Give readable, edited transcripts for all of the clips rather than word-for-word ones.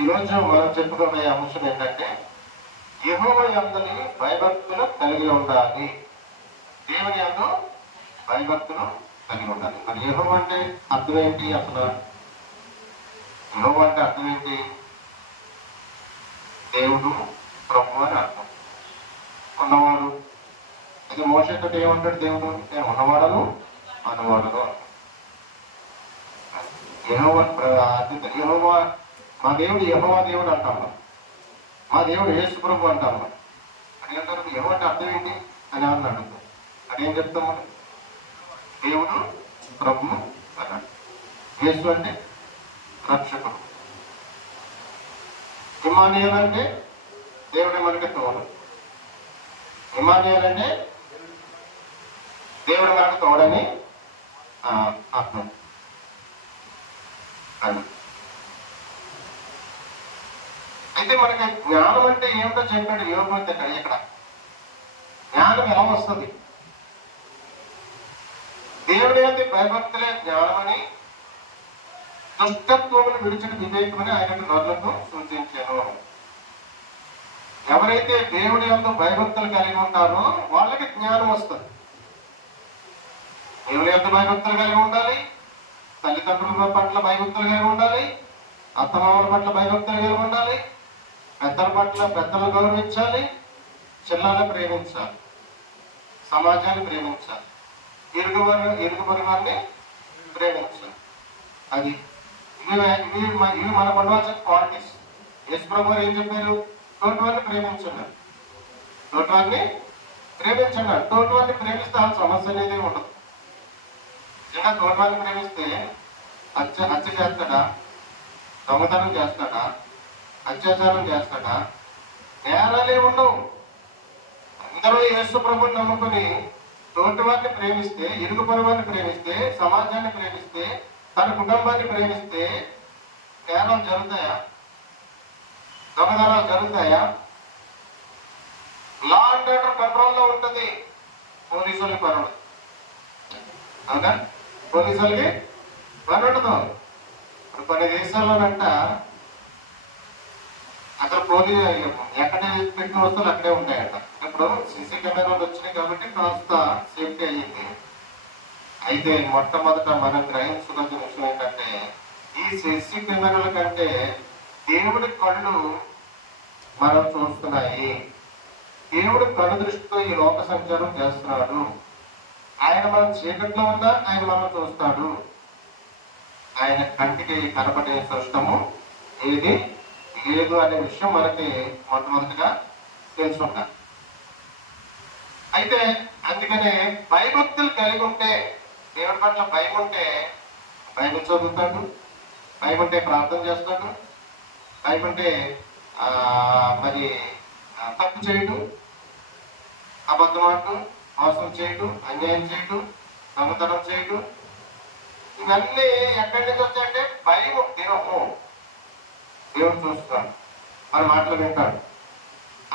ఈరోజు మనం చెప్పుకునే అంశం ఏంటంటే యెహోవా యందు భయభక్తులు కలిగి ఉండాలి. దేవుని యందు భయభక్తులు కలిగి ఉండాలి. మరి యెహోవా అంటే అర్థం ఏంటి? అసలు యెహోవా అంటే అర్థం ఏంటి? దేవుడు, ప్రభు అని అర్థం. ఉన్నవాడు. ఇది మోషేతో ఏమంటాడు దేవుడు? నేను ఉన్నవాడను అనువాడను. యెహోవా యెహోవా మా దేవుడు యెహోవా దేవుడు అంటాము. మా దేవుడు యేసు ప్రభు అంటాము. అని అంటారు. యెహోవా అంటే అర్థం ఏంటి అని ఏమన్నా అడుగుతాం. అని ఏం చెప్తాము? దేవుడు, ప్రభు అన్నాడు. యేసు అంటే రక్షకుడు. ఇమ్మానుయేలు అంటే దేవుడి మనకి తోడు. ఇమ్మానుయేలు అంటే దేవుడు మనకు తోడని అర్థం. అది అయితే మనకి జ్ఞానం అంటే ఏమిటో చెప్పాడు యోగం ఇక్కడ. జ్ఞానం ఎలా వస్తుంది? దేవుని యొక్క భయభక్తులే జ్ఞానమని, దుష్టత్వమును విడిచిన వివేకమని ఆయన నరులకు సూచించాను. ఎవరైతే దేవుడి యొక్క భయభక్తులు కలిగి ఉంటారో వాళ్ళకి జ్ఞానం వస్తుంది. దేవుని యొక్క భయభక్తులు కలిగి ఉండాలి, తల్లిదండ్రుల పట్ల భయభక్తులు కలిగి ఉండాలి, అత్తమామల పట్ల భయభక్తులు కలిగి ఉండాలి, పెద్దల పట్ల పెద్దలు గౌరవించాలి, చిన్నాలను ప్రేమించాలి, సమాజాన్ని ప్రేమించాలి, ఇరుగు పొరుగువారిని ప్రేమించాలి. అది ఇవి మనకు ఉండవలసిన క్వాలిటీస్. యేసు ప్రభు ఏం చెప్పారు? తోటివారిని ప్రేమించున్నారు. తోటివారిని ప్రేమించున్నారు. తోటివారిని ప్రేమిస్తే ఆ సమస్య అనేది ఉండదు. చిన్న తోటివారిని ప్రేమిస్తే హత్య చేస్తాడా, దొంగతనం చేస్తాడా, అత్యాచారం చేస్తాడా? నేరాలే ఉండవు. అందరూ యేసు ప్రభుని నమ్ముకుని తోటివారిని ప్రేమిస్తే, ఇరుగు పొరుగువారిని ప్రేమిస్తే, సమాజాన్ని ప్రేమిస్తే, తన కుటుంబాన్ని ప్రేమిస్తే నేరాలు జరుగుతాయా? దొంగతనాలు జరుగుతాయా? లా అండ్ ఆర్డర్ కంట్రోల్లో ఉంటుంది. పోలీసులకి పని ఉండదు. అవునా? పోలీసులకి పని ఉండదు. ఇప్పుడు కొన్ని దేశాల్లోనంట అక్కడ పోలీసు ఎక్కడ పెట్టిన వస్తువులు అక్కడే ఉంటాయంట. ఇప్పుడు సీసీ కెమెరాలు వచ్చినాయి కాబట్టి కాస్త సేఫ్టీ అయ్యింది. అయితే మొట్టమొదట మనం గ్రహించుకున్న విషయం ఏంటంటే, ఈ సీసీ కెమెరాల కంటే దేవుడి కళ్ళు మనం చూస్తున్నాయి. దేవుడి కళ్ళు దృష్టితో ఈ లోక సంచారం చేస్తున్నాడు. ఆయన మనం చీకట్లో ఉన్నా ఆయన మనం చూస్తాడు. ఆయన కంటికి కనపడే సృష్టము ఏది లేదు అనే విషయం మనకి మొట్టమొదటిగా తెలుసుకుంటాం. అయితే అందుకనే భయభక్తులు కలిగి ఉంటే, దేవుడి పట్ల భయం ఉంటే బైబిల్ చదువుతాడు, భయం ఉంటే ప్రార్థన చేస్తాడు, భయం ఉంటే మరి తప్పు చేయడు, అబద్ధమాడు, మోసం చేయడు, అన్యాయం చేయడు, దొంగతనం చేయడు. ఇవన్నీ ఎక్కడి నుంచి వచ్చాయంటే భయం. దేవుడు చూస్తాడు, మన మాటలు వింటాడు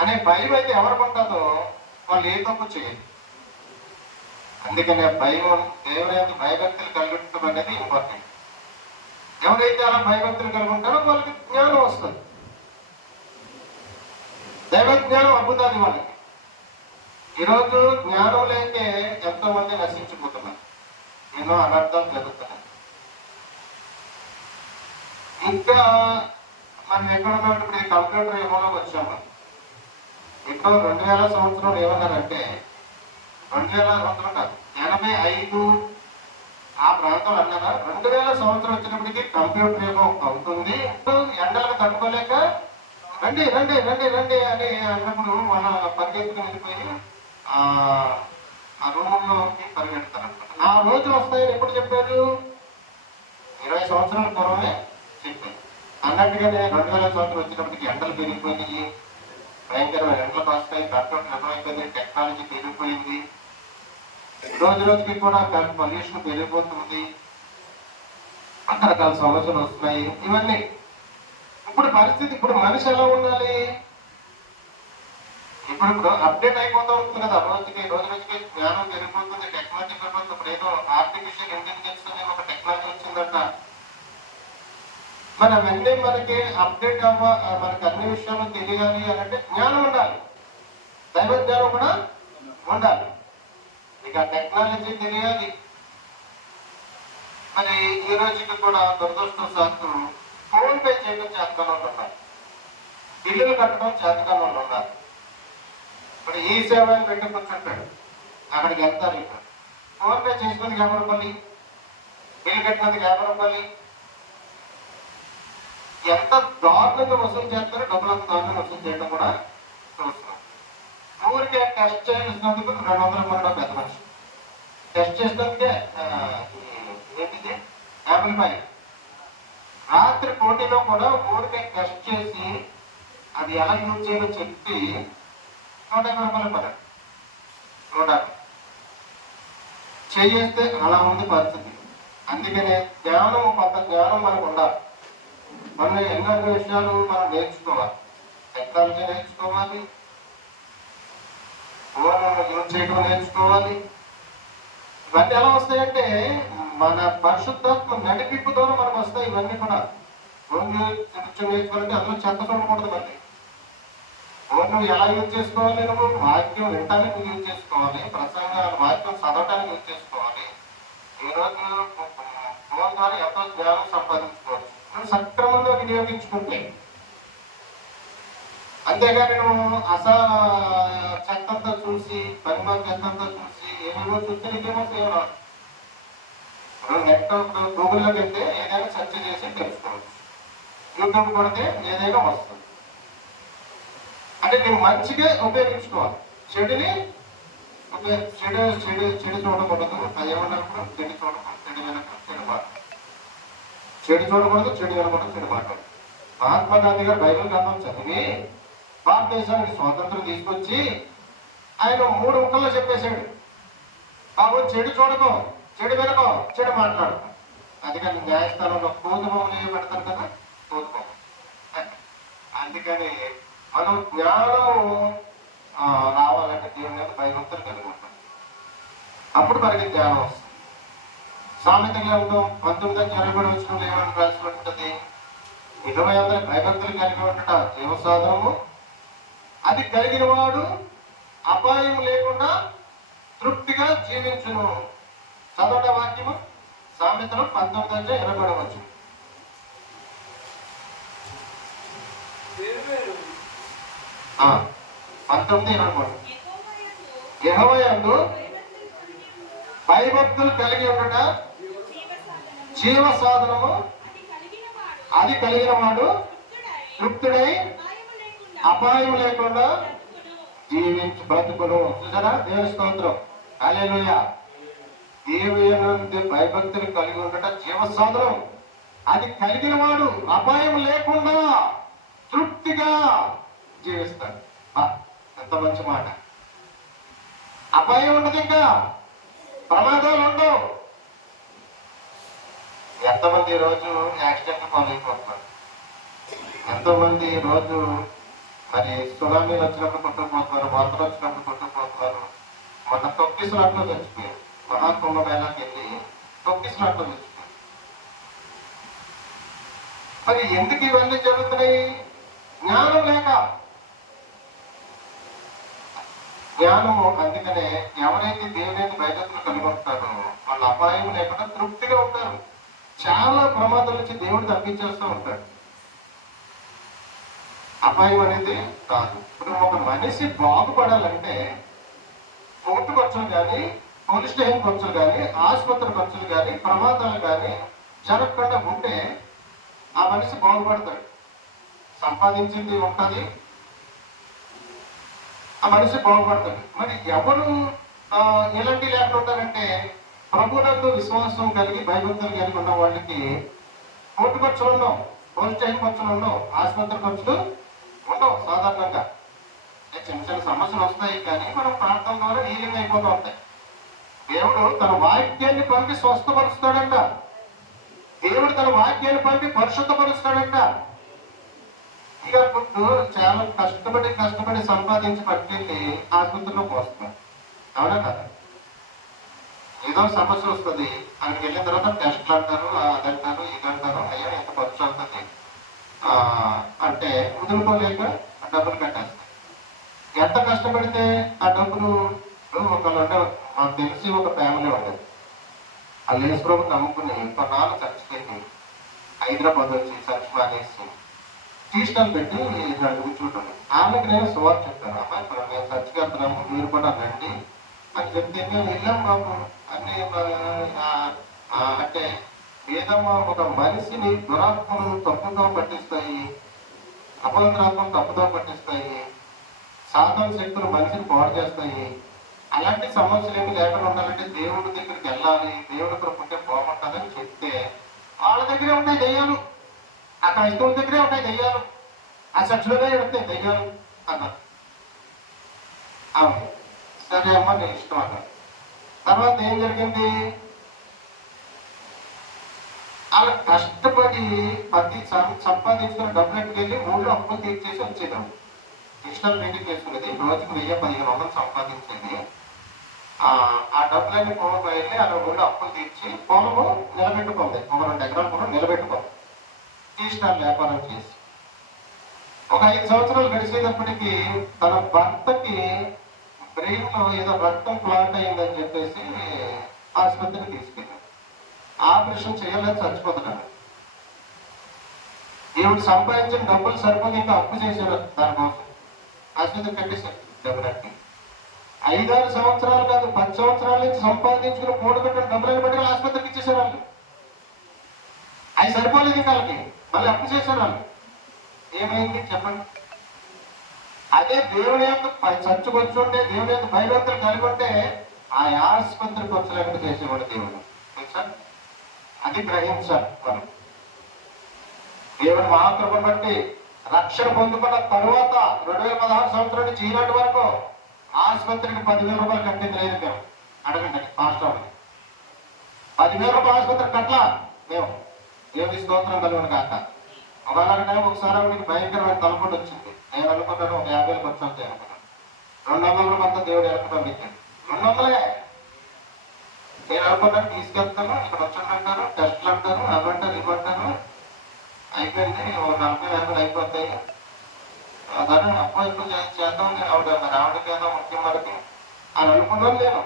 అనే భయం అయితే ఎవరికి ఉంటుందో వాళ్ళు ఏ తప్పు చేయరు. అందుకనే భయం, దేవుని యొక్క భయభక్తులు కలిగి ఉండటం అనేది ఇంపార్టెంట్. ఎవరైతే అలా భయభక్తులు కలిగి ఉంటారో వాళ్ళకి జ్ఞానం వస్తుంది. దైవ జ్ఞానం అద్భుతాది వాళ్ళకి. ఈరోజు జ్ఞానం లేకే ఎంతో మంది నశించిపోతున్నారు. ఎన్నో అనర్థాలు జరుగుతున్నాయి. ఇంకా మనం ఎక్కడ ఉన్నప్పుడు ఈ కంప్యూటర్ యుగంలోకి వచ్చాము. ఇప్పుడు 2000 సంవత్సరం ఏమన్నారంటే, 2000 సంవత్సరం కాదు, 85 ఆ ప్రాంతం అన్నారా, 2000 సంవత్సరం వచ్చినప్పటికీ కంప్యూటర్ యుగం అవుతుంది. ఎండలకు తట్టుకోలేక రండి రండి రండి రండి అని అన్నప్పుడు మన పరిగెత్తుకుని వెళ్ళిపోయి ఆ రూముల్లోకి పరిగెడతారు. ఆ రోజు వస్తాయని ఎప్పుడు చెప్పారు? 20 సంవత్సరాల పూర్వమే చెప్పారు. అన్నట్టుగానే 2000 సంవత్సరం వచ్చినప్పటికీ ఎండలు పెరిగిపోయినాయి, భయంకరమైన ఎండలు కాస్తాయి, కంప్యూటర్ అర్థమైపోయింది, టెక్నాలజీ పెరిగిపోయింది, రోజు రోజుకి కూడా పొల్యూషన్ పెరిగిపోతుంది, రకరకాల సమస్యలు వస్తున్నాయి. ఇవన్నీ ఇప్పుడు పరిస్థితి. ఇప్పుడు మనిషి ఎలా ఉండాలి? ఇప్పుడు అప్డేట్ అయిపోతూ ఉంటుంది కదా, రోజు రోజుకి జ్ఞానం పెరిగిపోతుంది, టెక్నాలజీ పెరిగిపోతుంది. ఇప్పుడు ఏదో ఆర్టిఫిషియల్ ఇంటెలిజెన్స్ అనే ఒక టెక్నాలజీ వచ్చిందంట. మరి అవన్నీ మనకి అప్డేట్ మనకి అన్ని విషయాలు తెలియాలి అని అంటే జ్ఞానం ఉండాలి, దైవ జ్ఞానం కూడా ఉండాలి. ఇక టెక్నాలజీ తెలియాలి. మరి ఈ రోజుకి కూడా దురదృష్టవశాత్తు ఫోన్ పే చేయడం చేతకాని వాళ్ళు ఉన్నారు, బిల్లులు కట్టడం చేతకాని వాళ్ళు ఉన్నారు. ఇప్పుడు ఈ సేవ అని పెట్టి కూర్చుంటాడు, అక్కడికి వెళ్తారు. ఇక ఫోన్ పే చేసినందుకు 50 రూపాయలు, బిల్లు కట్టినందుకు 50 రూపాయలు. ఎంత దారుణంగా వసూలు చేస్తారో డబ్బులు అంత దారుణంగా వసూలు చేయడం కూడా చూస్తున్నాం. ఊరికే టెస్ట్ చేసినందుకు 200 రూపాయలు పెద్ద మనిషి, టెస్ట్ చేసినందుకే ఏంటిది 50 రూపాయలు. రాత్రి పోటీలో కూడా ఊరికే టెస్ట్ చేసి అది ఎలా యూజ్ చేయాలో చెప్పి 150 రూపాయలు పడారు. 150 చేస్తే అలా ఉంది పరిస్థితి. అందుకనే జ్ఞానం, కొంత జ్ఞానం మనకు ఉండాలి. మన ఎన్నో విషయాలు మనం నేర్చుకోవాలి, టెక్నాలజీ నేర్చుకోవాలి, ఫోన్ యూజ్ చేయడం నేర్చుకోవాలి. ఇవన్నీ ఎలా వస్తాయంటే మన పరిశుద్ధాత్మ నడిపింపు ద్వారా మనకు వస్తాయి. ఇవన్నీ కూడా ఫోన్ నేర్చుకోవాలంటే అందులో చెత్త చూడకూడదు. మళ్ళీ ఫోన్ నువ్వు ఎలా యూజ్ చేసుకోవాలి, నువ్వు వాక్యం వినటానికి యూజ్ చేసుకోవాలి, ప్రసంగాలు వాక్యం చదవటానికి యూజ్ చేసుకోవాలి. ఈరోజు ఫోన్ ద్వారా ఎంతో జ్ఞానం సంపాదించుకోవచ్చు నువ్వు సక్రమంగా వినియోగించుకుంటే. అంతేగాని నువ్వు చెత్తంతా చూసి, పరిమాణ చెత్తంతా చూసి ఏమేమో చూస్తే నీకేమో సేవ. నెట్ గూగుల్లోకి వెళ్తే ఏదైనా సెర్చ్ చేసి తెలుసుకోవచ్చు, యూట్యూబ్ కొడితే ఏదైనా వస్తుంది. అంటే నువ్వు మంచిగా ఉపయోగించుకోవాలి, చెడుని చెడు చెడు చెడు చూడకూడదు. అది ఏమన్నప్పుడు చెడు చూడకూడదు, చెడు వెనక చెడు మాట, చెడు చూడకూడదు, చెడు వినకూడదు, చెడు మాట. మహాత్మా గాంధీ గారు బైబిల్ గ్రంథం చదివి భారతదేశానికి స్వాతంత్రం తీసుకొచ్చి ఆయన 3 ముక్కల్లో చెప్పేశాడు, బాబు చెడు చూడకో, చెడు వెనకో, చెడు మాట్లాడు. అందుకని న్యాయస్థానంలో కోతుబొమ్మలు పెడతారు కదా, కోతుబొమ్మ. అందుకని మనం జ్ఞానము రావాలంటే దేవుని మీద భయభక్తులు కలిగి ఉంటాం, అప్పుడు మనకి జ్ఞానం వస్తుంది. సామెత గ్రంథం 19:27 ఏమని రాసి ఉంటుంది, 20 భయభక్తులు కలిగి ఉండట జీవసాధనము, అది కలిగిన వాడు అపాయం లేకుండా తృప్తిగా జీవించును. చదవట వాక్యము సామెతలు 19:27. ఆ 19:23 యెహోవా యందు భయభక్తులు కలిగి ఉండట జీవ సాధనము, అది కలిగిన వాడు తృప్తుడై అపాయం లేకుండా జీవించి బ్రతుకును. చూసారా, దేవుని స్తోత్రం, హల్లెలూయా. దేవుని భయభక్తులు కలిగి ఉండట జీవ సాధనం, అది కలిగిన వాడు అపాయం లేకుండా తృప్తిగా జీవిస్తాడు. ఎంత మంచి మాట. అపాయం ఉండదు, ఇంకా ప్రమాదాలు ఉండవు. ఎంతమంది రోజు యాక్సిడెంట్ పాలైపోతున్నారు, ఎంతోమంది రోజు మరి సునామీలు వచ్చినప్పుడు కొట్టుకుపోతున్నారు, వరదలు వచ్చినప్పుడు కొట్టుకుపోతున్నారు. మొన్న తొక్కిసలాట్లో చచ్చిపోయారు, మహాకుంభమేళాకి వెళ్ళి తొక్కిసలాట్లో చచ్చిపోయారు. మరి ఎందుకు ఇవన్నీ జరుగుతున్నాయి? జ్ఞానం లేక. జ్ఞానము, అందుకనే ఎవరైతే దేవుని భయభక్తులు కలిగి ఉంటారో వాళ్ళ అపాయం లేకుండా తృప్తిగా ఉంటారు. చాలా ప్రమాదాల నుంచి దేవుడు తప్పించేస్తూ ఉంటాడు. అపాయం అనేది కాదు. ఇప్పుడు ఒక మనిషి బాగుపడాలంటే కోర్టు ఖర్చులు కానీ, పోలీస్ స్టేషన్ ఖర్చులు కానీ, ఆసుపత్రి ఖర్చులు కానీ, ప్రమాదాలు కానీ జరగకుండా ఉంటే ఆ మనిషి బాగుపడతాడు. సంపాదించింది ఉంటుంది, ఆ మనిషి బాగుపడతాడు. మరి ఎవరు ఇలాంటి లేకుంటారంటే ప్రభునందు విశ్వాసం కలిగి భయభక్తులు కలిగి ఉన్న వాళ్ళకి కోర్టు ఖర్చులు ఉండవు, పోలీస్ స్టేషన్ ఖర్చులు ఉండవు, ఆసుపత్రి ఖర్చులు ఉండవు. సాధారణంగా చిన్న చిన్న సమస్యలు వస్తాయి, కానీ మనం ప్రార్థన ద్వారా హీలింగ్ అయిపోతూ ఉంటాయి. దేవుడు తన వాక్యాన్ని పంపి స్వస్థపరుస్తాడంట, దేవుడు తన వాక్యాన్ని పంపి పరిశుద్ధపరుస్తాడంట. ఇక ముందు చాలా కష్టపడి సంపాదించి పట్టుకెళ్ళి ఆసుపత్రిలో పోస్తాం, అవునా కదా? ఏదో సమస్య వస్తుంది, అక్కడికి వెళ్ళిన తర్వాత టెస్ట్లు అంటారు, అదంటారు, ఇదంటారు, అయ్యా ఎంత ఖర్చు అవుతుంది అంటే వదులుకోలేక డబ్బులు కట్టేస్తారు. ఎంత కష్టపడితే ఆ డబ్బులు ఒకళ్ళు మాకు తెలిసి ఒక ఫ్యామిలీ ఉండేది. ఆ లేస్ ప్రభు నమ్ముకుని కొన్నాళ్ళు చర్చికి హైదరాబాద్ వచ్చి చర్చ్ మానేసి టీస్టాల్ పెట్టి కూర్చుంటాను. ఆమెకి నేను సువార్త చెప్పాను, అమ్మాయి ఇప్పుడు మేము చర్చికి వెళ్తున్నాము, మీరు కూడా రండి అని చెప్తే మేము వెళ్ళాం బాబు అన్ని. అంటే ఏదమ్మా ఒక మనిషిని దురాత్మలు తప్పుతో పట్టిస్తాయి, అపవిత్రాత్మలు తప్పుతో పట్టిస్తాయి, సాధారణ శక్తులు మనిషిని పాడు చేస్తాయి. అలాంటి సమస్యలు ఏమి లేకుండా ఉండాలంటే దేవుడి దగ్గరికి వెళ్ళాలి, దేవుడి దగ్గర ఉంటే బాగుంటుందని చెప్తే వాళ్ళ దగ్గరే ఉంటాయి దెయ్యాలు, ఆ క్రైస్తవుల దగ్గరే ఉంటాయి దెయ్యాలు, ఆ చర్చలోనే ఉంటాయి దెయ్యాలు అన్నారు. అవును సరే అమ్మ నేను ఇష్టం అన్నారు. తర్వాత ఏం జరిగింది, అలా కష్టపడి ప్రతి సంపాదించుకుని డబ్బులకి వెళ్ళి ఊళ్ళో అప్పులు తీర్చేసి వచ్చేదాం. డిజిటల్ మీటింగ్ చేసుకునేది, రోజుకు 1000-1500 సంపాదించేది. ఆ డబ్బులన్నీ పొలం వెళ్ళి అలా ఊళ్ళో అప్పులు తీర్చి పొలము నిలబెట్టుకుంది, ఒక 2 ఎకరాల పొలం నిలబెట్టుకుంది డిజిటల్ వ్యాపారం చేసి. ఒక 5 సంవత్సరాలు గడిచేటప్పటికి తన భర్తకి బ్రెయిన్ లో ఏదో రక్తం క్లాట్ అయిందని చెప్పేసి ఆసుపత్రికి తీసుకెళ్ళాడు. ఆపరేషన్ చేయాలని చచ్చిపోతున్నాడు. ఈవిడ సంపాదించిన డబ్బులు సరిపోయి ఇంకా అప్పు చేశారు దానికోసం, ఆసుపత్రి కట్టేశారు డబ్బులకి. 5-6 సంవత్సరాలు కాదు 10 సంవత్సరాల నుంచి సంపాదించుకుని కూడబెట్టిన డబ్బులను బట్టి ఆసుపత్రికి ఇచ్చేసారు వాళ్ళు. అవి సరిపోలేదు ఇంకా వాళ్ళకి, మళ్ళీ అప్పు చేశారు వాళ్ళు. ఏమైంది చెప్పండి? అదే దేవుని యొక్క చర్చకు వచ్చి ఉంటే, దేవుని యొక్క భయభక్తులు కలిగి ఉంటే ఆ ఆసుపత్రి ఖర్చు లేకుండా చేసేవాడు దేవుడు. తెలుసా? అది గ్రహించాలి మనం. దేవుని మహాకృపను బట్టి రక్షణ పొందుకున్న తరువాత 2016 సంవత్సరం నుంచి ఈనాటి వరకు ఆసుపత్రికి 10,000 రూపాయలు కట్టింది లేదు మేము. అడగండి మాస్టర్, 10,000 రూపాయలు ఆసుపత్రికి కట్టలా మేము. దేవుని స్తోత్రం కలుగును కాక. ఒకసారి ఆవిడకి భయంకరమైన తలపడి వచ్చింది. నేను అనుకున్నాను ఒక 50,000 ఖర్చు అవుతాయి అనుకున్నాను. 200 రూపాయలతో దేవుడు ఎరకడం పెట్టాడు. 200 నేను అనుకున్నాను తీసుకెళ్తాను, ఇక్కడ వచ్చానంటారు, టెస్ట్లు అంటారు, అవంటారు, ఇవ్వంటారు, అయిపోయింది 40,000 అయిపోతాయి, దాన్ని అప్పు చేద్దాం ఆవిడకి ఏదో ముఖ్యం వరకు అని అనుకున్నాను నేను.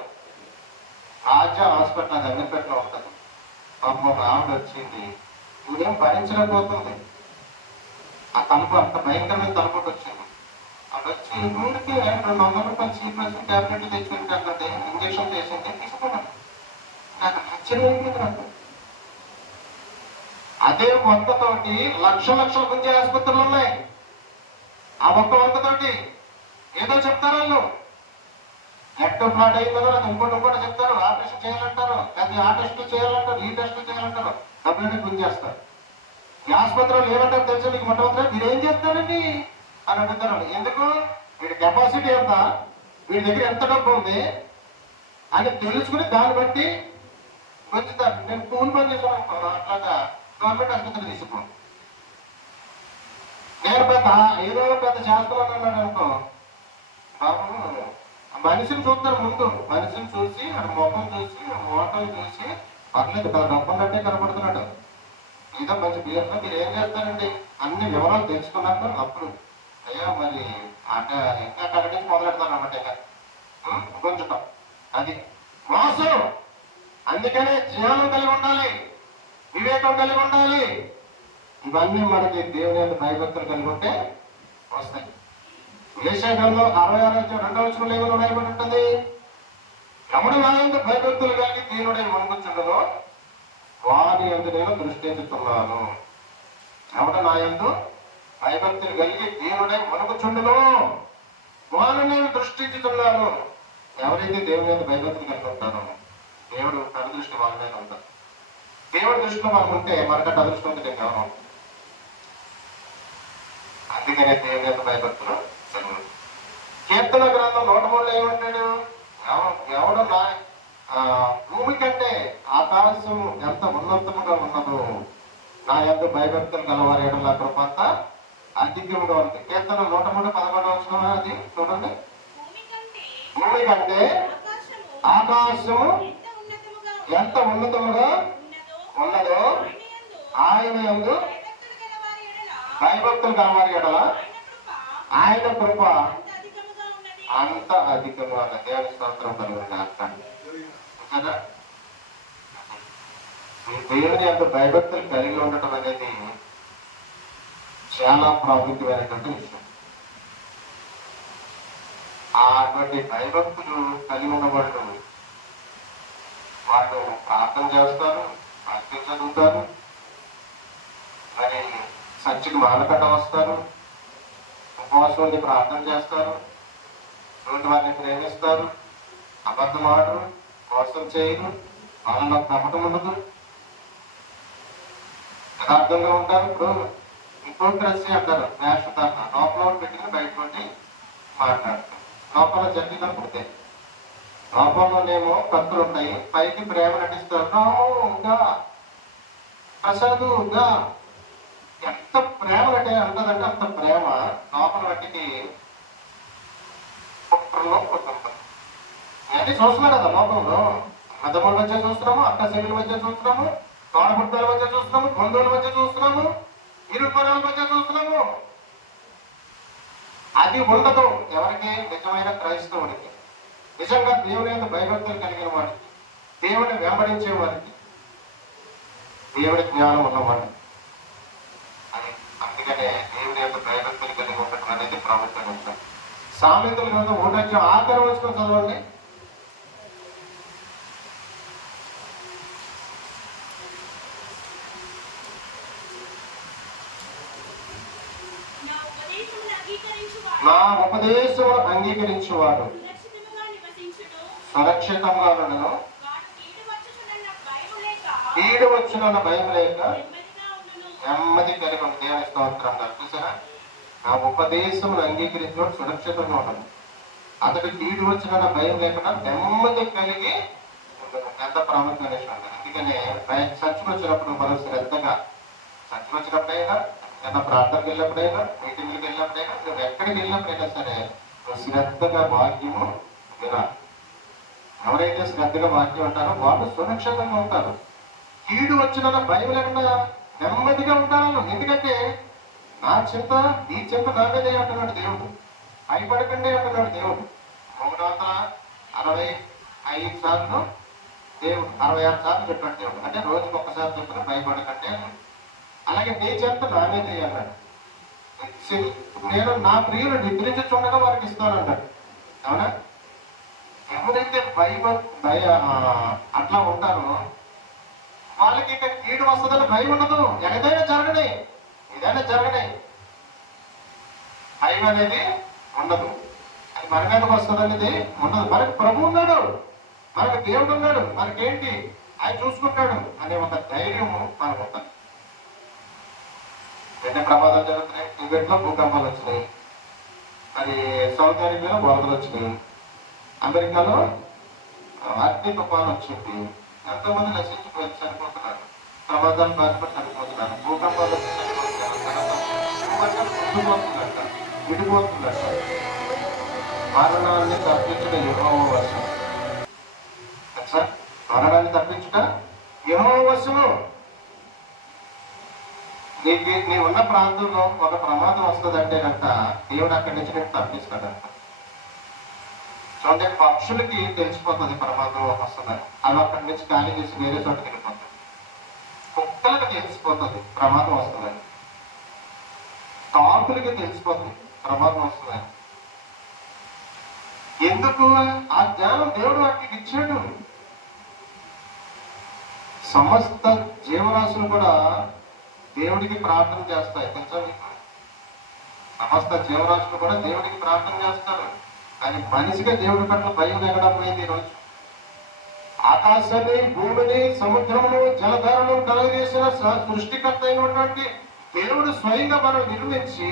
రాజా హాస్పిటల్ అది అమీర్పేటలో ఉంటుంది. పాపం ఆవిడ వచ్చింది, ఇదేం భరించలేకపోతుంది. ఆ తలుపు అంత భయంకరమైన తలుపుకి వచ్చింది. అక్కడ వచ్చి ఊరికి 200 రూపాయలు చీప్ ట్యాబ్లెట్లు తెచ్చుకుంటే ఇంజక్షన్ చేసింది, తీసుకున్నాను. నాకు ఆశ్చర్యమైంది. నాకు అదే వంతతోటి లక్షల గుంజే ఆసుపత్రులు ఉన్నాయి. ఆ ఒక్క వంతతోటి ఏదో చెప్తారు వాళ్ళు, నెట్ ఫ్లాట్ అయిందో అది ఇంకోటి చెప్తారు, ఆపరేషన్ చేయాలంటారు, లేదా ఆ టెస్టులు చేయాలంటారు, ఈ టెస్టులు చేయాలంటారు, డబ్బులన్నీ గుంజేస్తారు. ఈ ఆసుపత్రులు ఏమంటారు తెలుసు మీకు? మొట్టమొదటి మీరు ఏం చేస్తారండి అని అడుగుతారు. ఎందుకు? వీడి కెపాసిటీ ఎంత, వీడి దగ్గర ఎంత డబ్బు ఉంది అని తెలుసుకుని దాన్ని బట్టి గుంజుతారు. నేను కూలి పని చేసాను అట్లాగా గవర్నమెంట్ ఆసుపత్రి తీసుకోండి. నేను ఏదో పెద్ద శాస్త్రం అన్నాడు అనుకో, బాబు మనిషిని చూస్తారు ముందు, మనిషిని చూసి వాడి ముఖం చూసి ఓటలు చూసి పర్లేదు పెద్ద డబ్బు ఉన్నట్టే కనపడుతున్నాడు, ఏదో మంచి బియ్యంలో మీరు ఏం చేస్తారండి అన్ని వివరాలు తెలుసుకున్నాక అప్పుడు అయ్యా మరి అంటే ఇంకా అక్కడి నుంచి మొదలెడతాను అన్నమాట. ఇక గుంజటం అది మోసం. అందుకనే జ్ఞానం కలిగి ఉండాలి, వివేకం కలిగి ఉండాలి. ఇవన్నీ మనకి దేవుని యొక్క భయభక్తులు కలిగి ఉంటే వస్తాయి. యెషయా గ్రంథం 66:2 రాయబడి ఉంటుంది, ఎవడు నా యందు భయభక్తులు కలిగి దీనుడై వణుకుచుండునో వాని యందు నేను దృష్టించుతున్నాను. ఎవడు నా యందు భయభక్తులు కలిగి దీనుడై వణుకుచుండునో వాని నేను దృష్టించుతున్నాను. ఎవరైతే దేవుని యందు భయభక్తులు కలిగి ఉంటారో దేవుడు తన దృష్టి వాళ్ళ మీద ఉంటారు. దేవుడి దృష్టిలో మనం ఉంటే మనకంటే అదృష్టం ఉంటుంది కేవలం. అందుకనే దేవుని యొక్క భయభక్తులు చదువు. కీర్తన గ్రంథం 103 ఏమంటాడు? ఎవడు నా భూమి కంటే ఆకాశం ఎంత ఉన్నతముగా ఉన్నదో నా యొక్క భయభక్తులు గలవారి ఏడల కృపంత అధికంగా ఉంది. కీర్తన 103:11 అది చూడండి. భూమి కంటే ఆకాశము ఎంత ఉన్నతముగా ఉన్నదో ఆయన యందు భయభక్తులు కలవారి ఎడల ఆయన కృప అంత అధికంగా ఉన్న దేవుని స్తోత్రం కదా. ఈ దేవుని యొక్క భయభక్తులు కలిగి ఉండటం అనేది చాలా ప్రాముఖ్యమైనటువంటి విషయం. అటువంటి భయభక్తులు కలిగి ఉన్న వాళ్ళు ప్రార్థన చేస్తారు, వాక్యం చదువుతారు, మరి సత్యకి మానకట్ట వస్తారు, ఉపవాసం ఉండి ప్రార్థన చేస్తారు, రోజు వారిని ప్రేమిస్తారు, అబద్ధం ఆడరు, మోసం చేయరు, వాళ్ళలో నమ్మకం ఉండదు, యథార్థంగా ఉంటారు. ఇప్పుడు హిపోక్రసీ అంటారు, వేషధారణ, లోపల పెట్టుకుని బయట నుండి మాట్లాడతారు. లోపల జరిగిన పుడితే లోపంలోనేమో కత్తులు ఉంటాయి, పైకి ప్రేమ నటిస్తారు. రాముగా ప్రసాదుగా ఎంత ప్రేమ అంటే అంటదంటే అంత ప్రేమ లోపల వాటికి కుట్రలో కుటుంబం అన్ని చూస్తున్నాం కదా. లోకంలో అన్నదమ్ముల మధ్య చూస్తున్నాము, అక్క చెల్లెల మధ్య చూస్తున్నాము, తోడబుట్టాల మధ్య చూస్తున్నాము, బంధువుల మధ్య చూస్తున్నాము, ఇరుపరాల మధ్య చూస్తున్నాము. అది ఉండదు ఎవరికి? నిజమైన క్రైస్తవుడికి, నిజంగా దేవుని యొక్క భయభక్తులు కలిగిన వాడికి, దేవుని వెంబడించే వారికి, దేవుడి జ్ఞానం ఉన్నవాడు. అని అందుకనే దేవుని యొక్క భయభక్తులు కలిగి ఉండటం అనేది ప్రాముఖ్యంగా ఉంటాం. సామెతల గ్రంథం 1 ఆఖరి వచ్చుకొని చదవండి. నా ఉపదేశమును అంగీకరించువాడు సురక్షితంగా ఉండను, కీడు వచ్చునన్న భయం లేక నెమ్మది కలిగి ఉంది. దేవుని స్తోత్రం. చూసారా, నా ఉపదేశమును అంగీకరించినవాడు సురక్షితంగా ఉండను, అతడు కీడు వచ్చిన భయం లేకుండా నెమ్మది కలిగి ఉండను. ఎంత ప్రాముఖ్యమైన విషయం. అందుకనే చర్చకు వచ్చినప్పుడు మనం శ్రద్ధగా, చర్చకు వచ్చినప్పుడైనా, ఏదైనా ప్రార్థనకి వెళ్ళినప్పుడైనా, మీటింగ్కి వెళ్ళినప్పుడైనా, నువ్వు ఎక్కడికి వెళ్ళినప్పుడైనా సరే నువ్వు శ్రద్ధగా వాక్యము వినా. ఎవరైతే శ్రద్ధగా వాక్యం ఉంటారో వాళ్ళు సురక్షితంగా ఉంటారు. కీడు వచ్చిన భయం లేకుండా నెమ్మదిగా ఉంటాను. ఎందుకంటే నా చింత నీ చింత నా మీదే అంటున్నాడు దేవుడు. భయపడకండి అంటున్నాడు దేవుడు. 365 సార్లు దేవుడు 66 సార్లు చెప్పాడు దేవుడు. అంటే రోజుకి ఒక్కసారి చెప్పిన భయపడకండి అన్నాడు. అలాగే నీ చింత నా మీదే అన్నాడు. నేను నా ప్రియులు నిద్రించుండగా వారికి ఇస్తాను అన్నాడు. అవునా? ఎవరైతే భయ అట్లా ఉంటారో వాళ్ళకి ఇంకా కీడు వస్తుందని భయం ఉండదు. ఏదైనా జరగని, ఏదైనా జరగని భయం అనేది ఉండదు. అది మన మీదకి వస్తుంది అనేది ఉండదు. మనకి ప్రభు ఉన్నాడు, మనకి దేవుడు ఉన్నాడు, మనకేంటి ఆయన చూసుకుంటాడు అనే ఒక ధైర్యం మనకు ఉంటుంది. ఎన్ని ప్రమాదాలు జరుగుతున్నాయి. టిబెట్లో భూకంపాలు వచ్చినాయి, మరి సౌత్ అరేబియాలో వరదలు వచ్చినాయి, అమెరికాలో అగ్ని తుఫాను వచ్చింది. ఎంతోమంది నశించిపోయి చనిపోతున్నారు, ప్రమాదాలు బాధపడి చనిపోతున్నారు, భూకంపాలు వచ్చి చనిపోతున్నారు, ముందుపోతుందట, విడిపోతుందట. మరణాన్ని తప్పించుట యెహోవా వశం. మరణాన్ని తప్పించుట యెహోవా వశము. నీ ఉన్న ప్రాంతంలో ఒక ప్రమాదం వస్తుందంటే కనుక దేవుడు అక్కడి నుంచి నేను తప్పిస్తాడంట. చూడండి, పక్షులకి తెలిసిపోతుంది ప్రమాదం వస్తుందని. అవి అక్కడి నుంచి ఖాళీ చేసి వేరే చోటకి వెళ్ళిపోతుంది. కుక్కలకి తెలిసిపోతుంది ప్రమాదం వస్తుందని, కాకులకి తెలిసిపోతుంది ప్రమాదం వస్తుందని. ఎందుకు? ఆ జ్ఞానం దేవుడు వాటికి ఇచ్చాడు. సమస్త జీవరాశులు కూడా దేవుడికి ప్రార్థన చేస్తాయి. తెలుసా మీకు? సమస్త జీవరాశులు కూడా దేవుడికి ప్రార్థన చేస్తారు. కానీ మనిషిగా దేవుడి పట్ల భయం లేకుండా పోయింది ఈరోజు. ఆకాశాన్ని, భూమిని, సముద్రమును, జలధారను కలుగజేసిన సృష్టికర్త అయినటువంటి దేవుడు స్వయంగా మనం నిర్మించి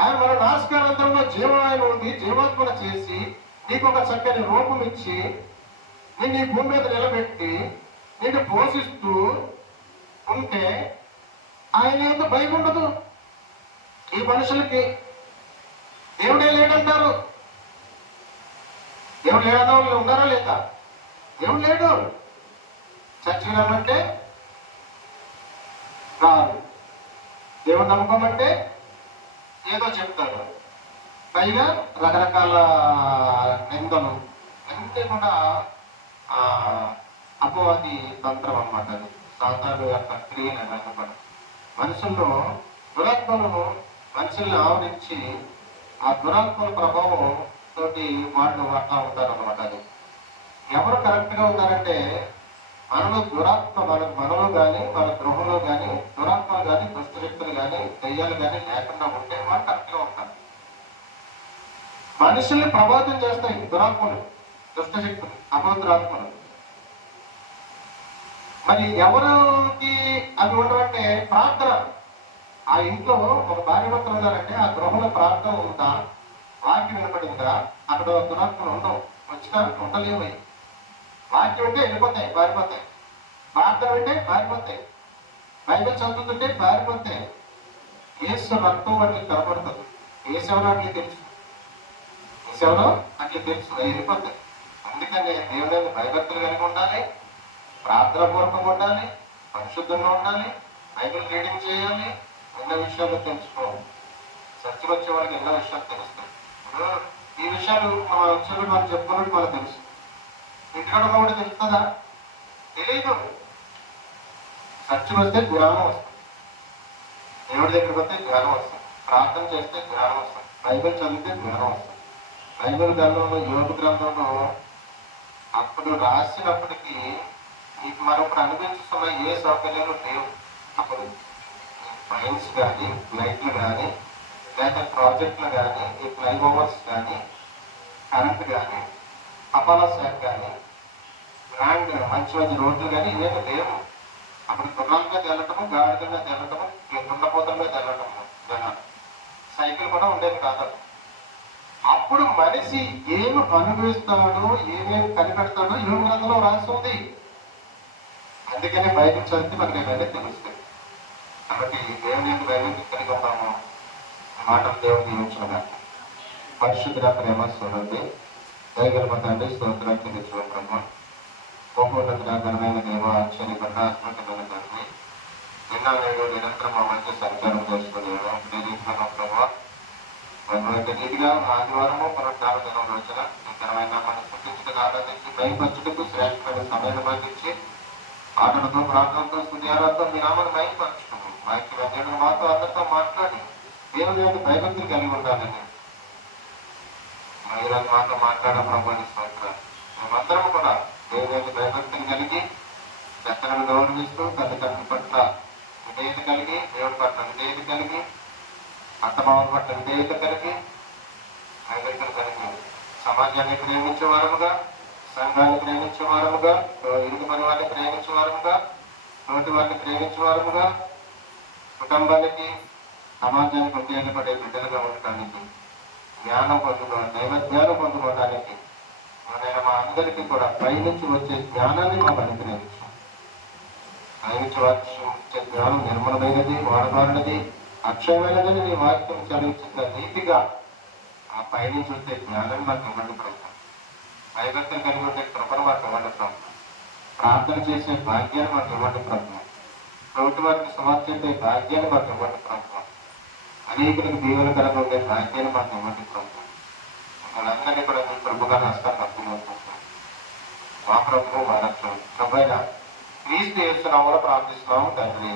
ఆయన మన నాశకాలంతరంలో జీవాయన ఉంది, జీవాత్మన చేసి నీకు ఒక చక్కని రూపం ఇచ్చి నిన్ను ఈ భూమి మీద నిలబెట్టి నిన్ను పోషిస్తూ ఉంటే ఆయన ఎంత భయం ఉండదు. ఈ మనుషులకి దేవుడే లేడంటారు. దేవుడు లేడన్న వాళ్ళు ఉన్నారా లేదా? దేవుడు లేడు. చర్చికి రమ్మంటే రాదు. దేవుడు నమ్మకమంటే ఏదో చెప్తాడు. పైగా రకరకాల నిందలు అన్నీ కూడా అపవాది తంత్రం అన్నమాట. అది సాతాను యొక్క క్రియలు అన్నీ కూడా మనుషుల్లో దురాత్మలు మనుషుల్ని ఆవరించి ఆ దురాత్మల ప్రభావం తోటి వాళ్ళు అట్లా ఉంటారు అన్నమాట. అది ఎవరు కరెక్ట్గా ఉన్నారంటే మనలో దురాత్మ మనలో కానీ మన గృహంలో కానీ దురాత్మలు కానీ దుష్టశక్తులు కానీ దెయ్యాలు కానీ లేకుండా ఉంటే వాళ్ళు కరెక్ట్గా ఉంటారు. మనుషుల్ని ప్రభావితం చేస్తాయి దురాత్మలు, దుష్టశక్తులు, అపవిత్రాత్మలు. మరి ఎవరికి అవి ఉండవంటే ప్రార్థన. ఆ ఇంట్లో ఒక భార్య భర్తలు ఉన్నారంటే ఆ గృహంలో ప్రార్థన ఉందా, వాక్యం వినపడిందా, అక్కడ దురాత్మలు ఉండవు, వచ్చినా ఉండలేవు. వాక్యం అంటే వెళ్ళిపోతాయి, పారిపోతాయి. ప్రార్థన అంటే పారిపోతాయి. బైబిల్ చదువుతుంటే పారిపోతాయి. ఏసు రక్తం వాటికి కనపడుతుంది. ఏ సేవలో అట్లా తెలుసు, ఏ సేవలో అట్లా తెలుసు, వెళ్ళిపోతాయి. అందుకని దేవుని భయభక్తులు కలిగి ఉండాలి, ప్రార్థన పూర్వకంగా ఉండాలి, పరిశుద్ధంగా ఉండాలి, బైబిల్ రీడింగ్ చేయాలి, ఎన్నో విషయాలు తెలుసుకోవాలి. చర్చకు వచ్చే వాళ్ళకి ఎన్నో విషయాలు తెలుస్తాయి. ఈ విషయాలు మన వచ్చేప్పుడు మనం చెప్పుకున్నట్టు మనకు తెలుసు. ఇంటికాడ కూడా తెలుస్తుందా? తెలియదు. చర్చకు వస్తే జ్ఞానం వస్తుంది, దేవుడి దగ్గరికి వస్తే జ్ఞానం వస్తుంది, ప్రార్థన చేస్తే జ్ఞానం వస్తుంది, బైబిల్ చదివితే జ్ఞానం వస్తుంది. బైబిల్ గ్రంథంలో, యోగ గ్రంథంలో అప్పుడు రాసినప్పటికీ మీకు మనం ఇప్పుడు అనిపించుకున్న ఏ సౌకర్యాలు లేవు. అప్పుడు ఫైన్స్ కానీ, లైట్లు కానీ, లేదా ప్రాజెక్టులు కానీ, ఈ ఫ్లైఓవర్స్ కానీ, కరెంట్ కానీ, తపాలా శాఖ కానీ, బ్రాండ్ మంచి మంచి రోడ్లు కానీ ఇవేమి లేవు. అప్పుడు గుర్రాల మీద వెళ్ళటము, గాడిద మీద వెళ్ళటము, దున్నపోతల మీద వెళ్ళటము, సైకిల్ కూడా ఉండేది కాదు. అప్పుడు మనిషి ఏమి అనుభవిస్తాడో, ఏమేమి కనిపెడతాడో యోగ గ్రంథంలో రాసి ఉంది. అందుకనే బైబిల్ చదివితే మనకి ఇవన్నీ తెలుస్తుంది. కాబట్టి దేవుని యొక్క బైబిల్ కలిగి ఉన్నాము. మాటలు దేవుని దీవించగా పరిశుద్ధ ప్రేమ స్వరండి దయగల తండ్రి స్తోత్రాలు చెల్లించడం బ్రహ్మ గోపోన్నతుల ఘనమైన దేవ ఆశ్చర్యకరణ ఆత్మకమైన తండ్రి నిన్న నేడు నిరంతరం మా మధ్య సంచారం చేసుకునేవాడు ప్రభావ రీతిగా ఆదివారము పునరుద్ధార దినం రోజున ఇతరమైన మనం పుట్టించడానికి ఆరాధించి భయపరచుటకు శ్రేష్టమైన సమయాన్ని పండించి ఆటలతో ప్రార్థనతో స్థుతియాలతో మీ నామను మైపరచుకున్నాము. వారికి మధ్యాహ్నం మాతో అందరితో మాట్లాడి దేవుని యొక్క భయభక్తులు కలిగి ఉండాలని ఈరోజు మాతో మాట్లాడడం స్తోత్రాలు. మేమందరం కూడా దేవుని యొక్క భయభక్తులు కలిగి పెద్దలను గౌరవిస్తూ తల్లిదండ్రుల పట్ల విధేయత కలిగి, దేవుడి పట్ల విధేయత కలిగి, అత్తమామల పట్ల విధేయత కలిగి, భయభక్తులు కలిగి సమాజాన్ని ప్రేమించే వారముగా, సంఘాన్ని ప్రేమించే వారముగా, ఇరుగు పని వారిని ప్రేమించే వారముగా, తోటి వారిని ప్రేమించే వారముగా, కుటుంబానికి సమాజానికి ఉపయోగపడే బిడ్డలుగా ఉండటానికి, జ్ఞానం దైవ జ్ఞానం పొందుకోవడానికి మా అందరికీ కూడా పైనుంచి వచ్చే జ్ఞానాన్ని మాకు అనుగ్రహించాం. పైనుంచి వచ్చే జ్ఞానం నిర్మలమైనది, వాడబారినది, అక్షయమైనదని నీ వాక్యం చదివించిన నీతిగా ఆ పైనుంచి వచ్చే జ్ఞానాన్ని మాకు ఇవ్వండి ప్రభుత్వం. భయభక్తులు కలిగి ఉండే కృపను మాకు ఇవ్వండి ప్రభుత్వం. ప్రార్థన చేసే భాగ్యాన్ని మాకు ఇవ్వండి ప్రభుత్వం. తోటి వారికి సమర్పించే భాగ్యాన్ని మాకు ఇవ్వండి ప్రభుత్వం. అనేకులకు దీవెనకరంగా ఉండే భాగ్యాన్ని మాకు ఇవ్వండి ప్రభుత్వం. వాళ్ళందరినీ కూడా మీ ప్రభుగా హస్తాన్ని అర్థమవుతున్నాం. మా ప్రభు మా రక్షణ ప్రభు అయిన క్రీస్తు యేసు నామములో ప్రార్థిస్తున్నాము తండ్రి.